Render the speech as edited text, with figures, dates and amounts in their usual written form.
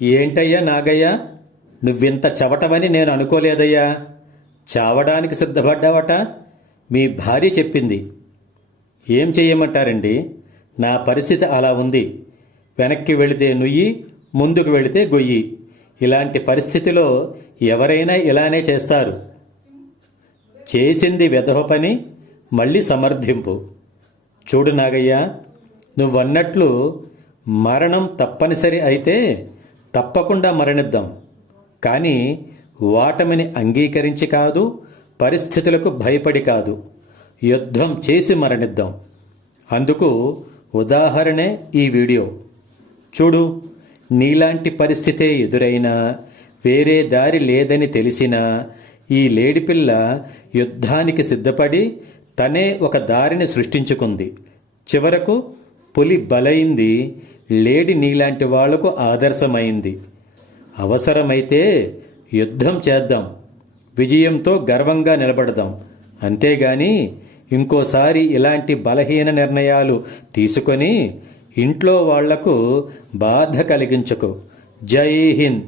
ఏంటయ్యా నాగయ్య, నువ్వింత చవటమని నేను అనుకోలేదయ్యా. చావడానికి సిద్ధపడ్డావట. మీ భార్య చెప్పింది. ఏం చెయ్యమంటారండి? నా పరిస్థితి అలా ఉంది. వెనక్కి వెళితే నుయ్యి, ముందుకు వెళితే గొయ్యి. ఇలాంటి పరిస్థితిలో ఎవరైనా ఇలానే చేస్తారు. చేసింది వెధవ పని, మళ్ళీ సమర్థింపు. చూడు నాగయ్య, నువ్వన్నట్లు మరణం తప్పనిసరి అయితే తప్పకుండా మరణిద్దాం. కానీ ఓటమిని అంగీకరించి కాదు, పరిస్థితులకు భయపడి కాదు, యుద్ధం చేసి మరణిద్దాం. అందుకు ఉదాహరణే ఈ వీడియో. చూడు, నీలాంటి పరిస్థితే ఎదురైనా, వేరే దారి లేదని తెలిసినా ఈ లేడిపిల్ల యుద్ధానికి సిద్ధపడి తనే ఒక దారిని సృష్టించుకుంది. చివరకు పులి బలైంది, లేడి నీలాంటి వాళ్లకు ఆదర్శమైంది. అవసరమైతే యుద్ధం చేద్దాం, విజయంతో గర్వంగా నిలబడదాం. అంతేగాని ఇంకోసారి ఇలాంటి బలహీన నిర్ణయాలు తీసుకొని ఇంట్లో వాళ్లకు బాధ కలిగించకు. జై హింద్.